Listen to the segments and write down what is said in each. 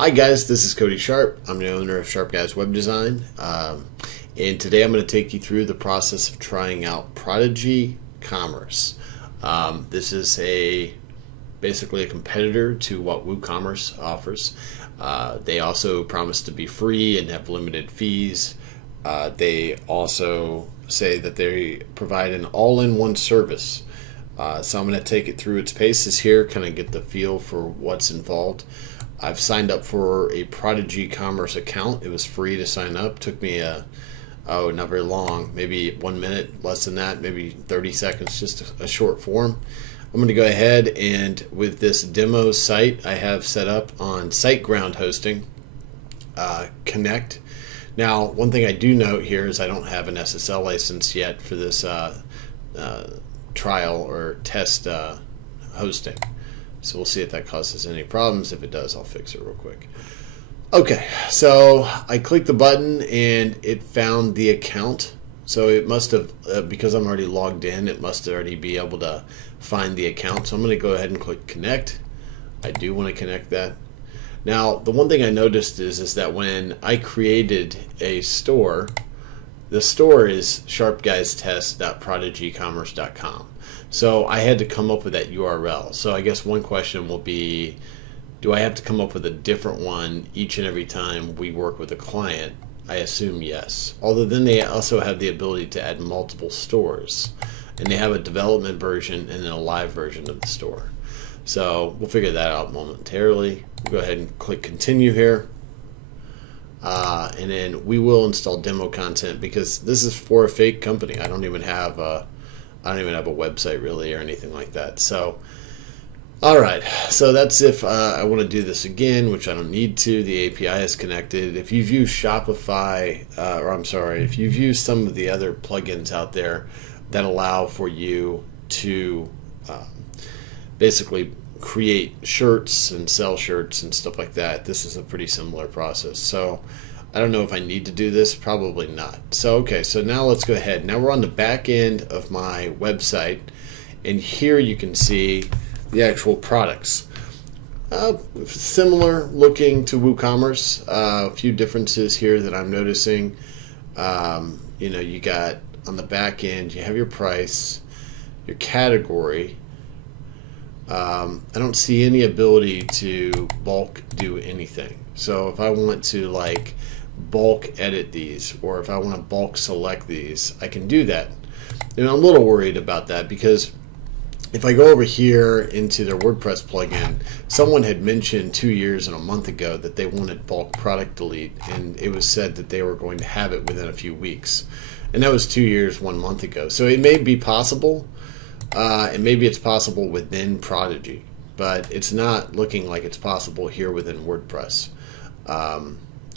Hi guys, this is Cody Sharp. I'm the owner of Sharp Guys Web Design, and today I'm going to take you through the process of trying out Prodigy Commerce. This is basically a competitor to what WooCommerce offers. They also promise to be free and have limited fees. They also say that they provide an all-in-one service. So I'm going to take it through its paces here, kind of get the feel for what's involved. I've signed up for a Prodigy Commerce account. It was free to sign up. Took me not very long, maybe 1 minute, less than that, maybe 30 seconds, just a short form. I'm going to go ahead and with this demo site I have set up on SiteGround hosting, connect. Now, one thing I do note here is I don't have an SSL license yet for this trial or test hosting. So we'll see if that causes any problems. If it does, I'll fix it real quick. Okay, so I clicked the button and it found the account. So it must have, because I'm already logged in, it must already be able to find the account. So I'm going to go ahead and click connect. I do want to connect that. Now, the one thing I noticed is that when I created a store, the store is sharpguystest.prodigycommerce.com. So I had to come up with that URL. So I guess one question will be, do I have to come up with a different one each and every time we work with a client? I assume yes. Although then they also have the ability to add multiple stores. And they have a development version and then a live version of the store. So we'll figure that out momentarily. We'll go ahead and click continue here. And then we will install demo content because this is for a fake company. I don't even have a website really or anything like that. So, all right. So that's if I want to do this again, which I don't need to. The API is connected. If you've used Shopify, if you've used some of the other plugins out there that allow for you to basically create shirts and sell shirts and stuff like that, this is a pretty similar process. So I don't know if I need to do this, probably not. So okay, so now let's go ahead. Now we're on the back end of my website, and here you can see the actual products. Similar looking to WooCommerce. A few differences here that I'm noticing. You got on the back end, you have your price, your category. I don't see any ability to bulk do anything. So if I want to like bulk edit these, or if I want to bulk select these, I can do that. And I'm a little worried about that because if I go over here into their WordPress plugin, someone had mentioned 2 years and a month ago that they wanted bulk product delete, and it was said that they were going to have it within a few weeks. And that was 2 years, 1 month ago. So it may be possible. And maybe it's possible within Prodigy, but it's not looking like it's possible here within WordPress.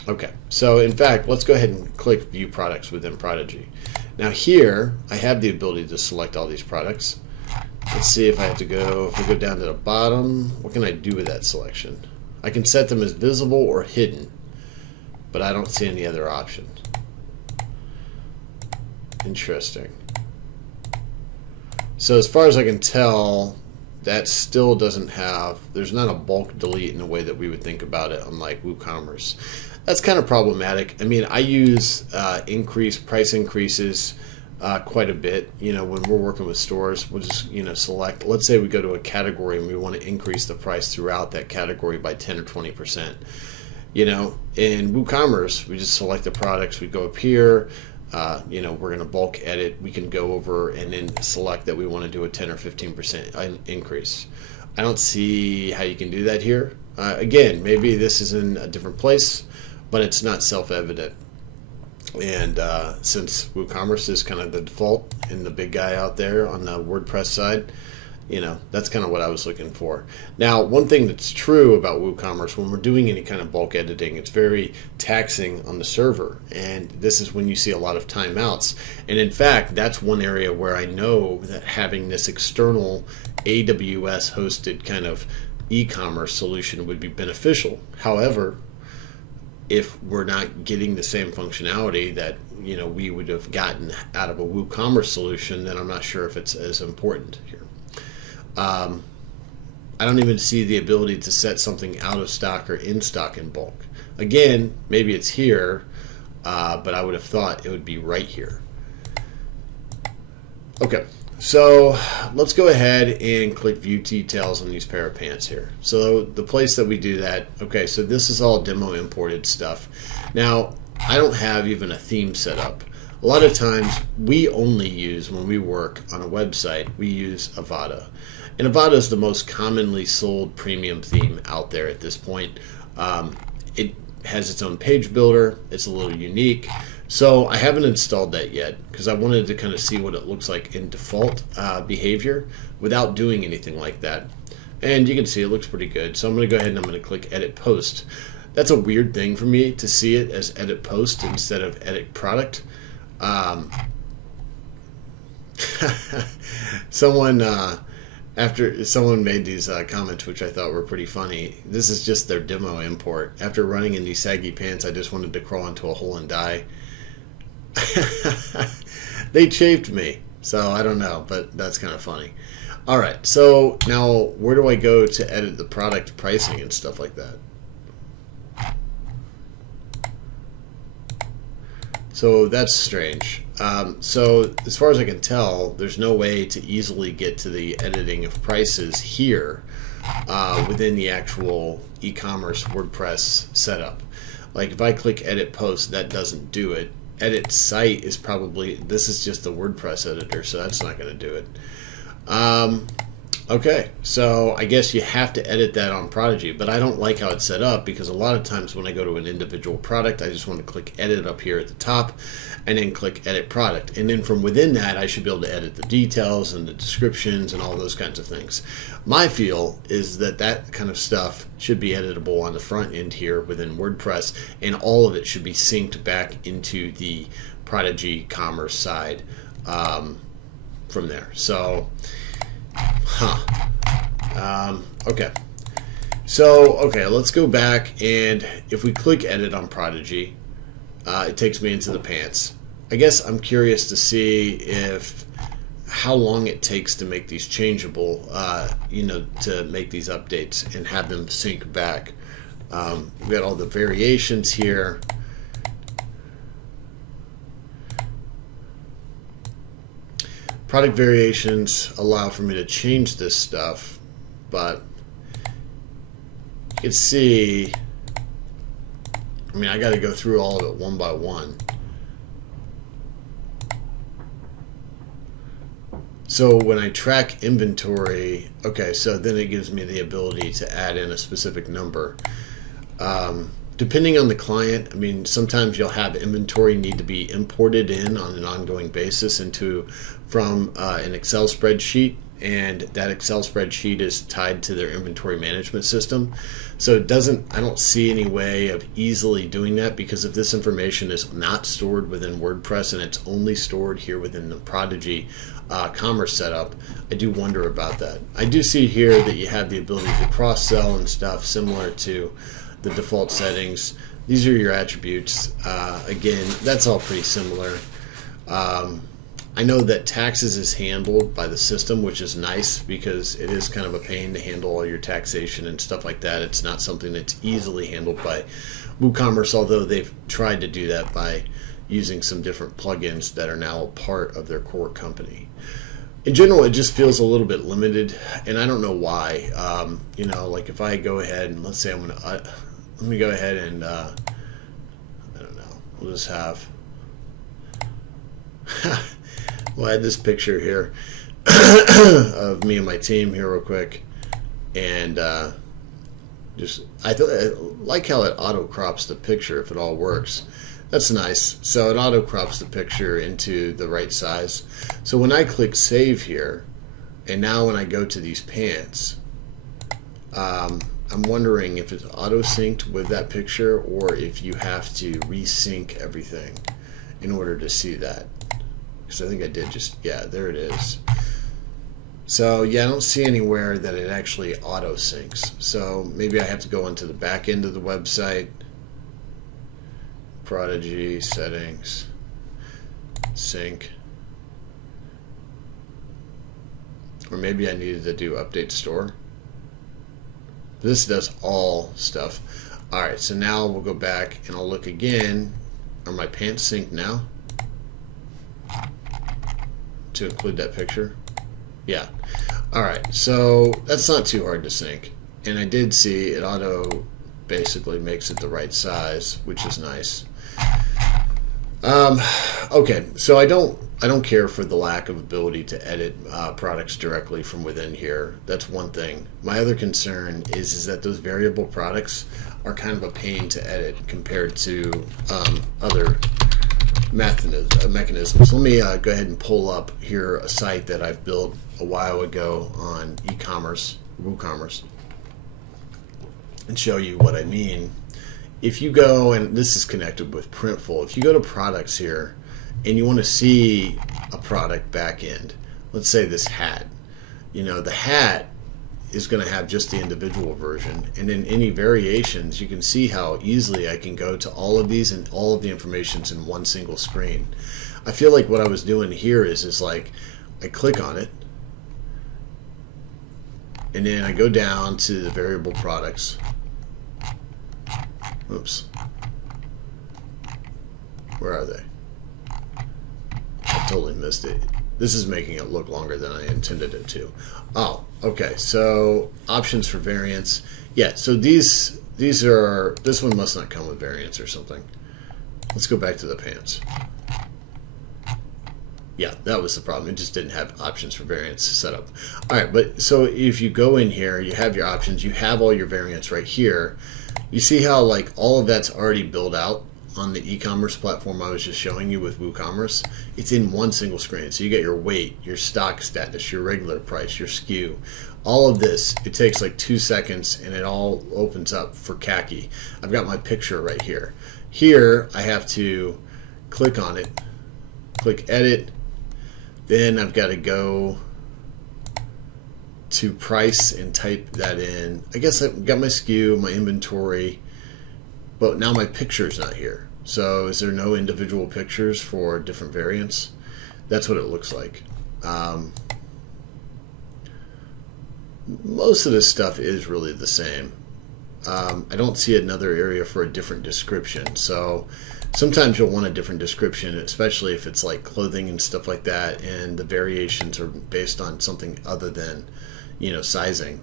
Okay, so in fact, let's go ahead and click View Products within Prodigy. Now here, I have the ability to select all these products. Let's see if I have to go, if I go down to the bottom, what can I do with that selection? I can set them as visible or hidden, but I don't see any other option. Interesting. So as far as I can tell, that still doesn't have, there's not a bulk delete in the way that we would think about it, unlike WooCommerce. That's kind of problematic. I mean, I use price increases quite a bit. When we're working with stores, we'll just select, let's say we go to a category and we want to increase the price throughout that category by 10 or 20%. In WooCommerce, we just select the products, we go up here, we're going to bulk edit. We can go over and then select that we want to do a 10 or 15% increase. I don't see how you can do that here. Again, maybe this is in a different place, but it's not self-evident. And since WooCommerce is kind of the default and the big guy out there on the WordPress side, that's kind of what I was looking for. Now, one thing that's true about WooCommerce, when we're doing any kind of bulk editing, it's very taxing on the server, and this is when you see a lot of timeouts. And in fact, that's one area where I know that having this external AWS hosted kind of e-commerce solution would be beneficial. However, if we're not getting the same functionality that we would have gotten out of a WooCommerce solution, then I'm not sure if it's as important here. I don't even see the ability to set something out of stock or in stock in bulk. Again, maybe it's here, but I would have thought it would be right here. Okay, so let's go ahead and click View Details on these pair of pants here. So the place that we do that, okay, so this is all demo imported stuff. Now, I don't have even a theme set up. A lot of times we only use, when we work on a website, we use Avada. And Avada is the most commonly sold premium theme out there at this point. It has its own page builder. It's a little unique. So I haven't installed that yet because I wanted to kind of see what it looks like in default behavior without doing anything like that. And you can see it looks pretty good. So I'm going to go ahead and I'm going to click Edit Post. That's a weird thing for me to see it as Edit Post instead of Edit Product. After someone made these comments, which I thought were pretty funny, this is just their demo import. After running in these saggy pants, I just wanted to crawl into a hole and die. They chafed me, so I don't know, but that's kind of funny. All right, so now where do I go to edit the product pricing and stuff like that? So that's strange. So as far as I can tell, there's no way to easily get to the editing of prices here within the actual e-commerce WordPress setup. Like if I click Edit Post, that doesn't do it. Edit Site is probably, this is just the WordPress editor, so that's not going to do it. Okay, so I guess you have to edit that on Prodigy, but I don't like how it's set up because a lot of times when I go to an individual product, I just want to click Edit up here at the top and then click Edit Product. And then from within that, I should be able to edit the details and the descriptions and all those kinds of things. My feel is that that kind of stuff should be editable on the front end here within WordPress, and all of it should be synced back into the Prodigy Commerce side from there. So, okay. So, okay, let's go back, and if we click Edit on Prodigy, it takes me into the pants. I guess I'm curious to see if how long it takes to make these changeable, you know, to make these updates and have them sync back. We've got all the variations here. Product variations allow for me to change this stuff, but you can see, I mean, I got to go through all of it one by one. So when I track inventory, okay, so then it gives me the ability to add in a specific number. Depending on the client, I mean, sometimes you'll have inventory need to be imported in on an ongoing basis from an Excel spreadsheet, and that Excel spreadsheet is tied to their inventory management system. So it doesn't, I don't see any way of easily doing that, because if this information is not stored within WordPress and it's only stored here within the Prodigy Commerce setup, I do wonder about that. I do see here that you have the ability to cross-sell and stuff similar to the default settings. These are your attributes. Again, that's all pretty similar. I know that taxes is handled by the system, which is nice because it is kind of a pain to handle all your taxation and stuff like that. It's not something that's easily handled by WooCommerce, although they've tried to do that by using some different plugins that are now a part of their core company. In general, it just feels a little bit limited, and I don't know why. You know, like if I go ahead and let's say I'm going to, let me go ahead and, I don't know, we'll just have, we'll add this picture here of me and my team here real quick, and just, I like how it auto crops the picture if it all works. That's nice. So it auto crops the picture into the right size. So when I click save here, and now when I go to these pants, I'm wondering if it's auto synced with that picture or if you have to resync everything in order to see that. Because I think I did just, yeah, there it is. So yeah, I don't see anywhere that it actually auto syncs. So maybe I have to go into the back end of the website. Prodigy settings, sync, or maybe I needed to do update store. This does all stuff. All right, so now we'll go back and I'll look again. Are my pants synced now? To include that picture? Yeah. All right, so that's not too hard to sync. And I did see it auto basically makes it the right size, which is nice. Okay, so I don't care for the lack of ability to edit products directly from within here. That's one thing. My other concern is that those variable products are kind of a pain to edit compared to other mechanisms. Let me go ahead and pull up here a site that I've built a while ago on e-commerce, WooCommerce, and show you what I mean. If you go, and this is connected with Printful, if you go to products here and you want to see a product back end, let's say this hat, the hat is going to have just the individual version, and then any variations, you can see how easily I can go to all of these and all of the information's in one single screen. I feel like what I was doing here is like I click on it and then I go down to the variable products. Oops. Where are they? I totally missed it. This is making it look longer than I intended it to. Oh, okay. So options for variants. Yeah, so these are, this one must not come with variants or something. Let's go back to the pants. Yeah, that was the problem. It just didn't have options for variants set up. All right, but so if you go in here, you have your options, you have all your variants right here. You see how like all of that's already built out on the e-commerce platform I was just showing you with WooCommerce. It's in one single screen. So you get your weight, your stock status, your regular price, your SKU. All of this, it takes like 2 seconds and it all opens up for khaki. I've got my picture right here. Here I have to click on it, click edit, then I've got to go to price and type that in. I guess I've got my SKU, my inventory, but now my picture is not here. So is there no individual pictures for different variants? That's what it looks like. Most of this stuff is really the same. I don't see another area for a different description. So sometimes you'll want a different description, especially if it's like clothing and stuff like that, and the variations are based on something other than, sizing.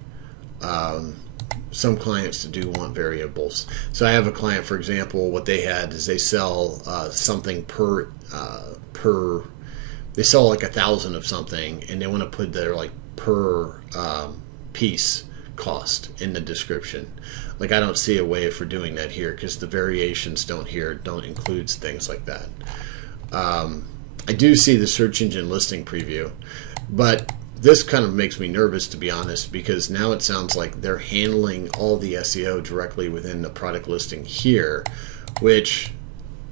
Some clients do want variables. So I have a client, for example, what they had is they sell something they sell like 1,000 of something, and they want to put their like per piece cost in the description. Like I don't see a way for doing that here because the variations don't include things like that. I do see the search engine listing preview, but this kind of makes me nervous, to be honest, because now it sounds like they're handling all the SEO directly within the product listing here, which,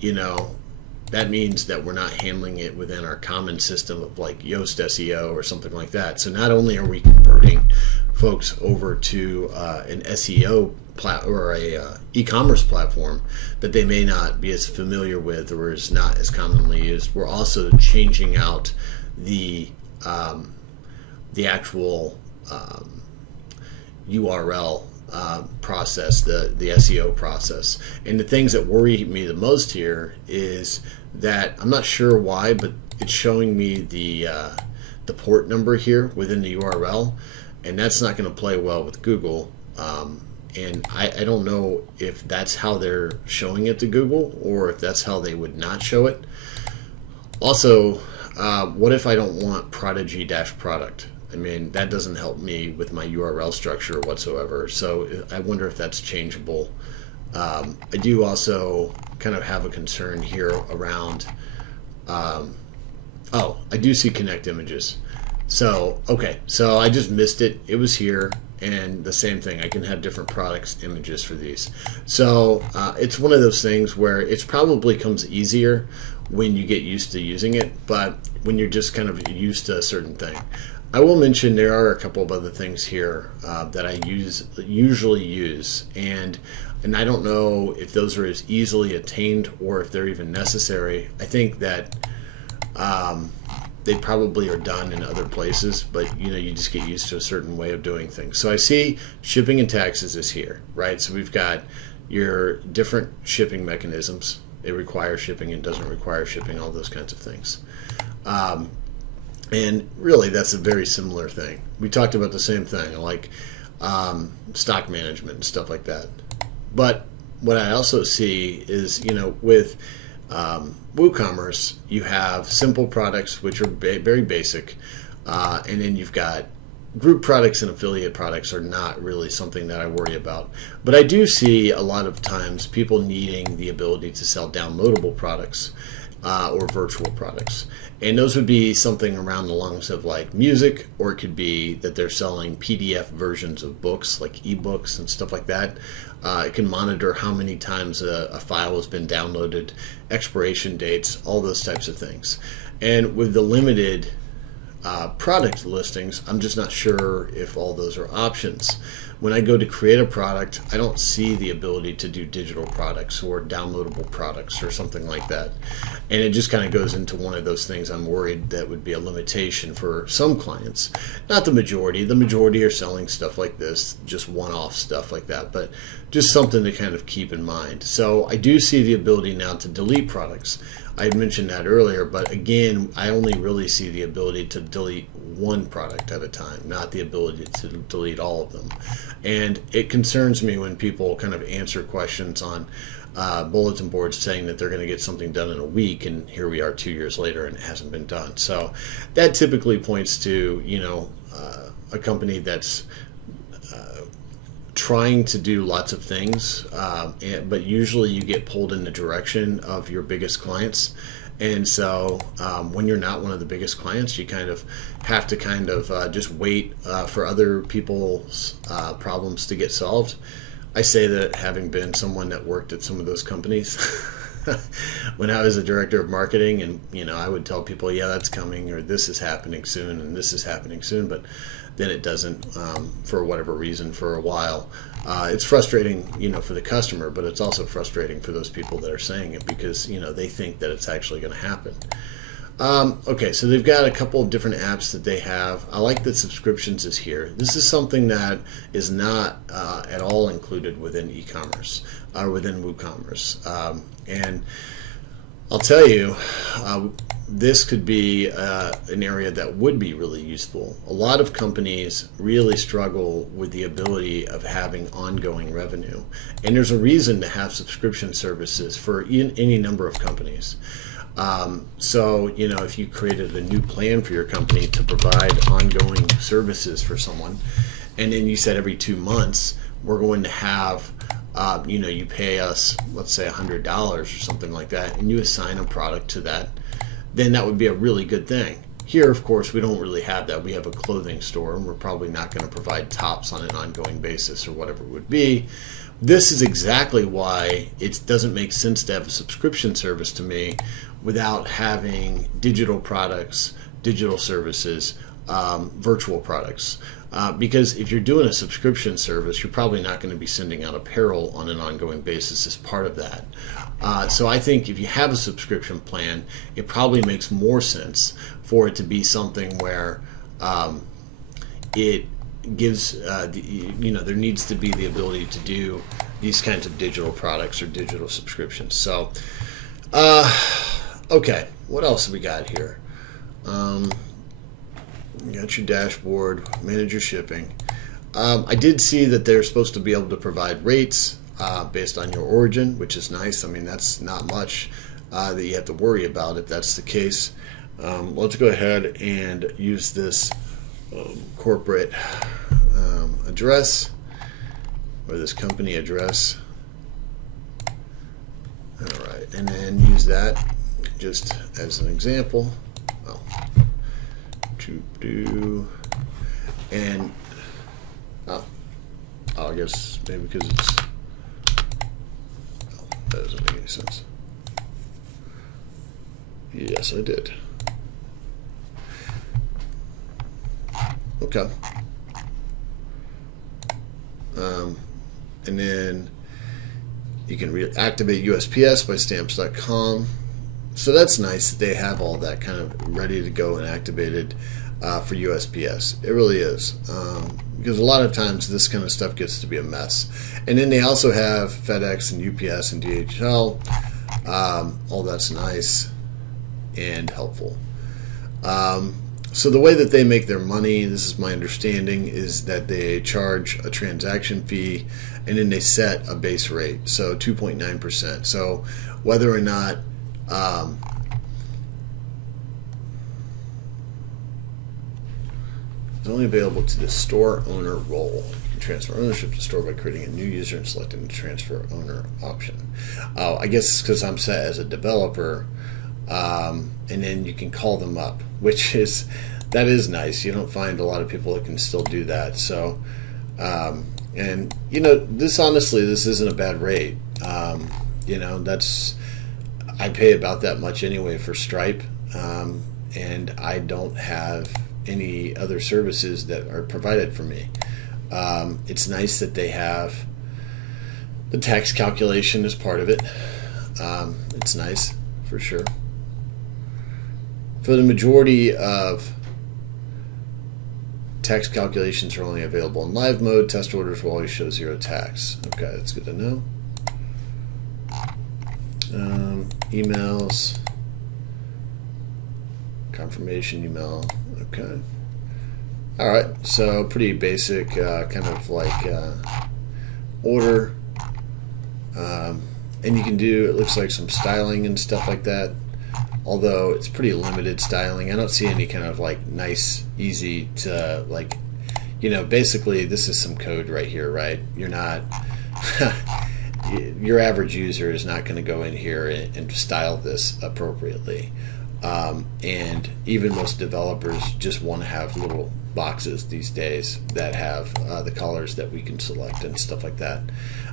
that means that we're not handling it within our common system of like Yoast SEO or something like that. So not only are we converting folks over to an SEO or a e-commerce platform that they may not be as familiar with or is not as commonly used, we're also changing out the actual URL process, the SEO process. And the things that worry me the most here is that I'm not sure why, but it's showing me the port number here within the URL, and that's not going to play well with Google. And I don't know if that's how they're showing it to Google or if that's how they would not show it. Also, what if I don't want Prodigy-product? I mean, that doesn't help me with my URL structure whatsoever. So I wonder if that's changeable. I do also kind of have a concern here around, oh, I do see connect images. So, okay, so I just missed it. It was here, and the same thing. I can have different products images for these. So it's one of those things where it probably comes easier when you get used to using it, but when you're just kind of used to a certain thing. I will mention there are a couple of other things here that I usually use, and I don't know if those are as easily attained or if they're even necessary. I think that they probably are done in other places, but you just get used to a certain way of doing things. So I see shipping and taxes is here, right? So we've got your different shipping mechanisms. It requires shipping and doesn't require shipping, all those kinds of things. And really, that's a very similar thing. We talked about the same thing, like stock management and stuff like that. But what I also see is, with WooCommerce, you have simple products, which are very basic, and then you've got group products, and affiliate products are not really something that I worry about. But I do see a lot of times people needing the ability to sell downloadable products or virtual products. And those would be something around the lines of like music, or it could be that they're selling PDF versions of books, like ebooks and stuff like that. It can monitor how many times a file has been downloaded, expiration dates, all those types of things. And with the limited product listings, I'm just not sure if all those are options. When I go to create a product, I don't see the ability to do digital products or downloadable products or something like that. And it just kind of goes into one of those things I'm worried that would be a limitation for some clients. Not the majority. The majority are selling stuff like this, just one-off stuff like that, but just something to kind of keep in mind. So I do see the ability now to delete products. I had mentioned that earlier, but again, I only really see the ability to delete one product at a time, not the ability to delete all of them. And it concerns me when people kind of answer questions on bulletin boards saying that they're going to get something done in a week, and here we are 2 years later and it hasn't been done. So that typically points to, a company that's trying to do lots of things, but usually you get pulled in the direction of your biggest clients. And so when you're not one of the biggest clients, you kind of have to just wait for other people's problems to get solved. I say that having been someone that worked at some of those companies when I was a director of marketing, and I would tell people, yeah, that's coming, or this is happening soon, and this is happening soon, but then it doesn't for whatever reason for a while. It's frustrating, for the customer, but it's also frustrating for those people that are saying it because, they think that it's actually going to happen. Okay, so they've got a couple of different apps that they have. I like that subscriptions is here. This is something that is not at all included within e-commerce or within WooCommerce. And I'll tell you, this could be an area that would be really useful. A lot of companies really struggle with the ability of having ongoing revenue. And there's a reason to have subscription services for any number of companies. So, if you created a new plan for your company to provide ongoing services for someone, and then you said every 2 months, we're going to have, you pay us, let's say $100 or something like that, and you assign a product to that, then that would be a really good thing. Here, of course, we don't really have that. We have a clothing store, and we're probably not going to provide tops on an ongoing basis or whatever it would be. This is exactly why it doesn't make sense to have a subscription service to me without having digital products, digital services, virtual products. Because if you're doing a subscription service, you're probably not going to be sending out apparel on an ongoing basis as part of that. So I think if you have a subscription plan, it probably makes more sense for it to be something where it gives, there needs to be the ability to do these kinds of digital products or digital subscriptions. So, okay, what else have we got here? You got your dashboard, manage your shipping. I did see that they're supposed to be able to provide rates based on your origin, which is nice. I mean, that's not much that you have to worry about if that's the case. Let's go ahead and use this corporate address, or this company address. All right, and then use that just as an example. Well, and I guess maybe because it's, that doesn't make any sense. Yes, I did. Okay. And then you can activate USPS by stamps.com. So that's nice that they have all that kind of ready to go and activated for USPS. It really is. Because a lot of times this kind of stuff gets to be a mess. And then they also have FedEx and UPS and DHL. All that's nice and helpful. So the way that they make their money, this is my understanding, is that they charge a transaction fee and then they set a base rate, so 2.9%. So whether or not it's only available to the store owner role. You can transfer ownership to store by creating a new user and selecting the transfer owner option. I guess because I'm set as a developer, and then you can call them up, which is, that is nice. You don't find a lot of people that can still do that. So, and you know, this honestly, this isn't a bad rate. You know, I pay about that much anyway for Stripe, and I don't have any other services that are provided for me. It's nice that they have the tax calculation as part of it. It's nice for sure. For the majority of tax calculations are only available in live mode. Test orders will always show zero tax. Okay, that's good to know. Emails, confirmation email. Okay. All right. So pretty basic, kind of like order, and you can do, it looks like, some styling and stuff like that. Although it's pretty limited styling. I don't see any kind of like nice, easy to, like, you know, basically this is some code right here, right? You're not, your average user is not going to go in here and style this appropriately. And even most developers just want to have little boxes these days that have the colors that we can select and stuff like that.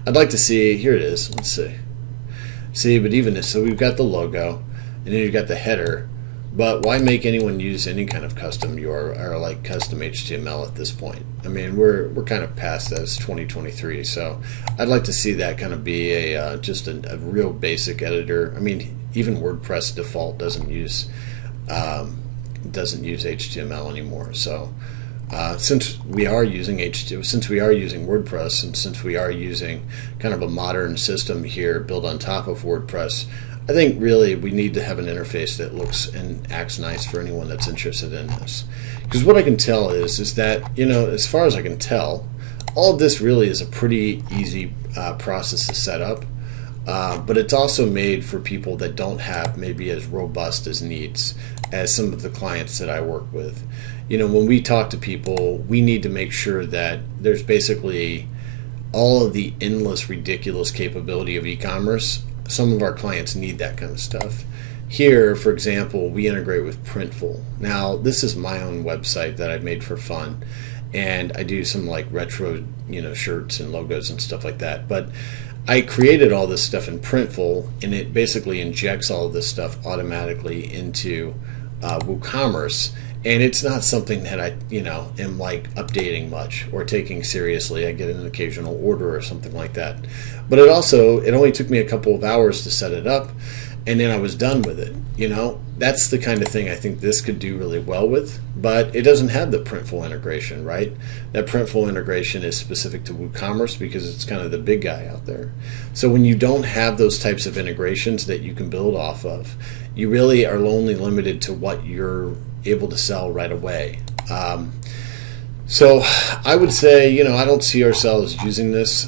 I'd like to see, here it is, let's see. See, but even this, so we've got the logo, and then you've got the header, but why make anyone use any kind of custom URL or like custom HTML at this point? I mean, we're kind of past that. It's 2023, so I'd like to see that kind of be a just a real basic editor. I mean, even WordPress default doesn't use HTML anymore. So since we are using WordPress, and since we are using kind of a modern system here built on top of WordPress, I think really we need to have an interface that looks and acts nice for anyone that's interested in this. Because what I can tell is that, you know, as far as I can tell, all of this really is a pretty easy process to set up. But it's also made for people that don't have maybe as robust as needs as some of the clients that I work with. You know, when we talk to people, we need to make sure that there's basically all of the endless, ridiculous capability of e-commerce. Some of our clients need that kind of stuff. Here, for example, we integrate with Printful. Now, this is my own website that I've made for fun, and I do some like retro, you know, shirts and logos and stuff like that. But I created all this stuff in Printful, and it basically injects all of this stuff automatically into WooCommerce. And it's not something that I, you know, am like updating much or taking seriously. I get an occasional order or something like that. But it only took me a couple of hours to set it up, and then I was done with it. You know, that's the kind of thing I think this could do really well with, but it doesn't have the Printful integration, right? That Printful integration is specific to WooCommerce because it's kind of the big guy out there. So when you don't have those types of integrations that you can build off of, you really are only limited to what you're able to sell right away. So I would say, you know, I don't see ourselves using this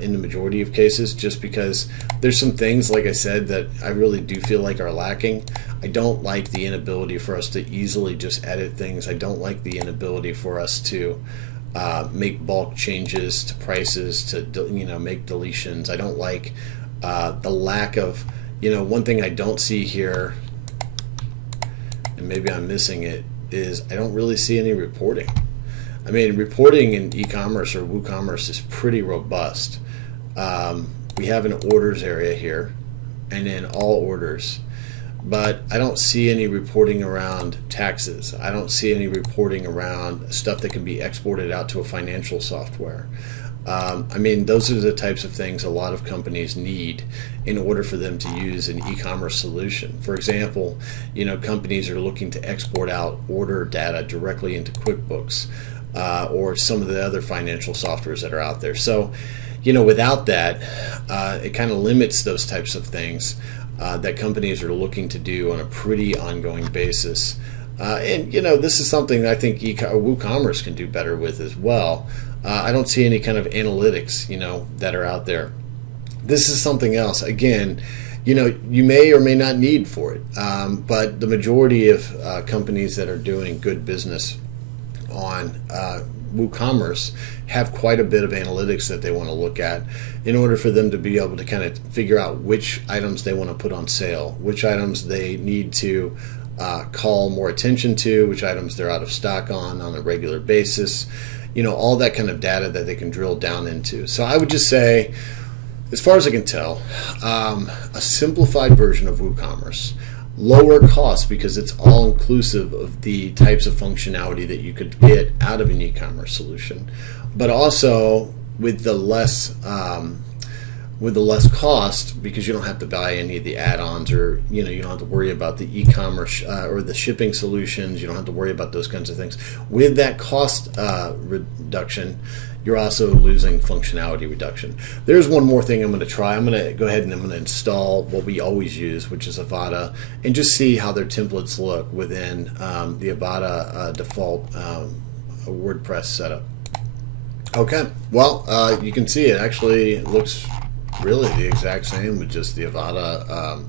in the majority of cases, just because there's some things, like I said, that I really do feel like are lacking. I don't like the inability for us to easily just edit things. I don't like the inability for us to make bulk changes to prices, to, you know, make deletions. I don't like the lack of, you know, one thing I don't see here, and maybe I'm missing it, is I don't really see any reporting. I mean, reporting in e-commerce or WooCommerce is pretty robust. We have an orders area here, and then all orders, but I don't see any reporting around taxes. I don't see any reporting around stuff that can be exported out to a financial software. I mean, those are the types of things a lot of companies need in order for them to use an e-commerce solution. For example, companies are looking to export out order data directly into QuickBooks or some of the other financial softwares that are out there. So, without that, it kind of limits those types of things that companies are looking to do on a pretty ongoing basis. And this is something I think WooCommerce can do better with as well. I don't see any kind of analytics, that are out there. This is something else. Again, you may or may not need for it, but the majority of companies that are doing good business on WooCommerce have quite a bit of analytics that they want to look at in order for them to be able to kind of figure out which items they want to put on sale, which items they need to call more attention to, which items they're out of stock on a regular basis. All that kind of data that they can drill down into. So I would just say, as far as I can tell, a simplified version of WooCommerce, lower cost because it's all inclusive of the types of functionality that you could get out of an e-commerce solution, but also with the less cost because you don't have to buy any of the add-ons, or you don't have to worry about the e-commerce or the shipping solutions. You don't have to worry about those kinds of things. With that cost reduction, you're also losing functionality reduction. There's one more thing I'm going to try. I'm going to go ahead and I'm going to install what we always use, which is Avada, and just see how their templates look within the Avada default WordPress setup. Okay, well, you can see it actually looks really the exact same with just the Avada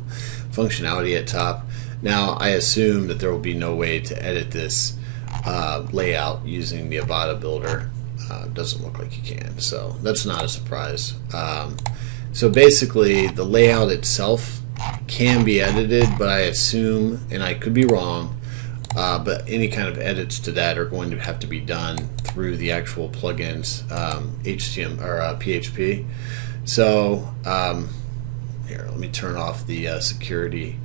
functionality at top. Now, I assume that there will be no way to edit this layout using the Avada builder. Doesn't look like you can, so that's not a surprise. So basically, the layout itself can be edited, but I assume, and I could be wrong, but any kind of edits to that are going to have to be done through the actual plugins, HTML or PHP. So here, let me turn off the security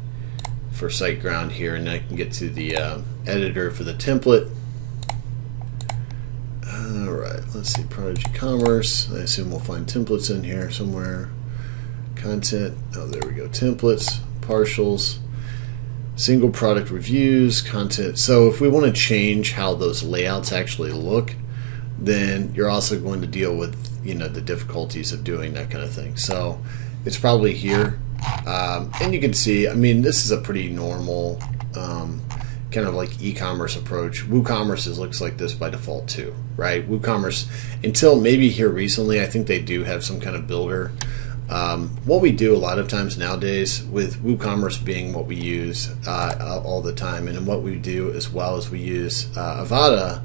for SiteGround here, and I can get to the editor for the template. Alright, let's see, Prodigy Commerce. I assume we'll find templates in here somewhere. Content, oh there we go, templates, partials, single product reviews, content. So if we want to change how those layouts actually look, then you're also going to deal with the difficulties of doing that kind of thing. So it's probably here, and you can see, I mean, this is a pretty normal kind of like e-commerce approach. WooCommerce looks like this by default too, right? WooCommerce, until maybe here recently, I think they do have some kind of builder. What we do a lot of times nowadays, with WooCommerce being what we use all the time, and what we do as well as we use Avada,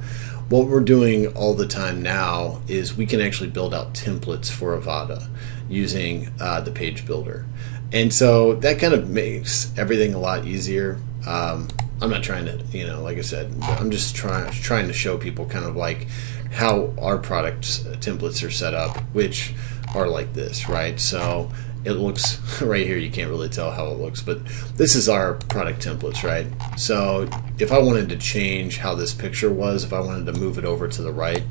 what we're doing all the time now is we can actually build out templates for Avada using the page builder. And so that kind of makes everything a lot easier. I'm not trying to, like I said, I'm just trying to show people kind of like how our product templates are set up, which are like this, right? So it looks right here, you can't really tell how it looks, but this is our product templates, right? So if I wanted to change how this picture was, if I wanted to move it over to the right,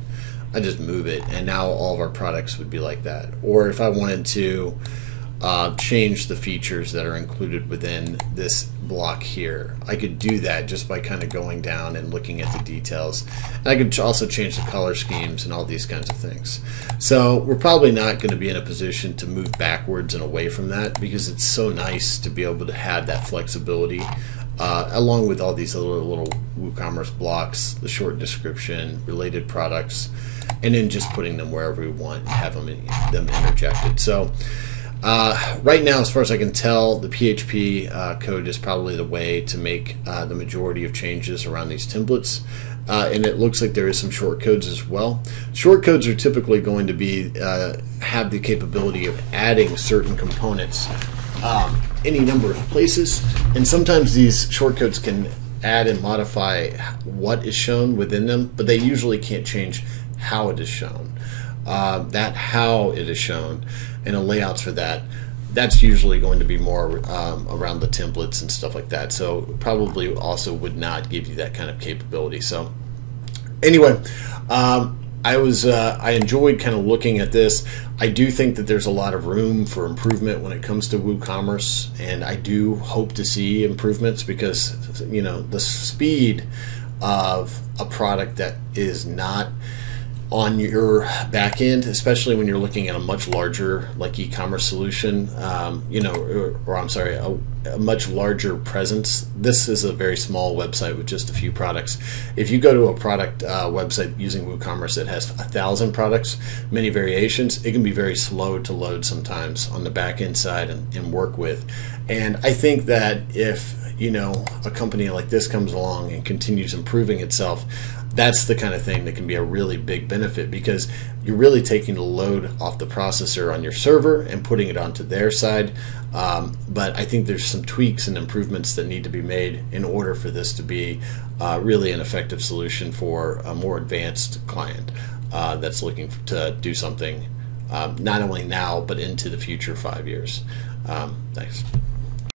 I just move it, and now all of our products would be like that. Or if I wanted to change the features that are included within this block here, I could do that just by kind of going down and looking at the details. And I could also change the color schemes and all these kinds of things. So we're probably not going to be in a position to move backwards and away from that, because it's so nice to be able to have that flexibility along with all these little WooCommerce blocks, the short description, related products, and then just putting them wherever we want and have them interjected. So right now, as far as I can tell, the PHP code is probably the way to make the majority of changes around these templates. And it looks like there is some shortcodes as well. Shortcodes are typically going to be have the capability of adding certain components any number of places, and sometimes these shortcodes can add and modify what is shown within them, but they usually can't change how it is shown. That how it is shown and the layouts for that's usually going to be more around the templates and stuff like that. So probably also would not give you that kind of capability. So anyway, I enjoyed kind of looking at this. I do think that there's a lot of room for improvement when it comes to WooCommerce, and I do hope to see improvements because, you know, the speed of a product that is not on your back end, especially when you're looking at a much larger like e-commerce solution, you know, or I'm sorry, a much larger presence. This is a very small website with just a few products. If you go to a product website using WooCommerce that has 1,000 products, many variations, it can be very slow to load sometimes on the back end side and work with. And I think that if, you know, a company like this comes along and continues improving itself, that's the kind of thing that can be a really big benefit, because you're really taking the load off the processor on your server and putting it onto their side. But I think there's some tweaks and improvements that need to be made in order for this to be really an effective solution for a more advanced client that's looking to do something not only now but into the future 5 years. Thanks.